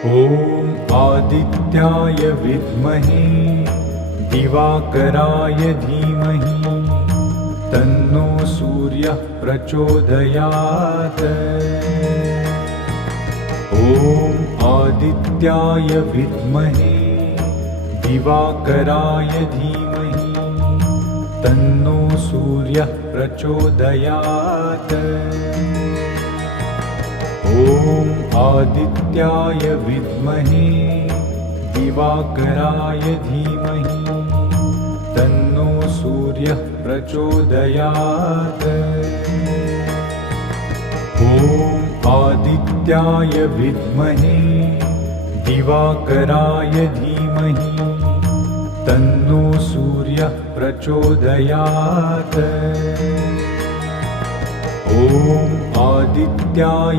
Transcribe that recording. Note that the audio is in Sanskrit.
ॐ आदित्याय विद्महे दिवाकराय धीमहि तन्नो सूर्यः प्रचोदयात्। ॐ आदित्याय विद्महे दिवाकराय धीमहि तन्नो सूर्यः प्रचोदयात्। ॐ आदित्याय विद्महे दिवाकराय धीमहि तन्नो सूर्यः प्रचोदयात्। ॐ आदित्याय विद्महे दिवाकराय धीमहि तन्नो सूर्यः प्रचोदयात्। ॐ आदित्याय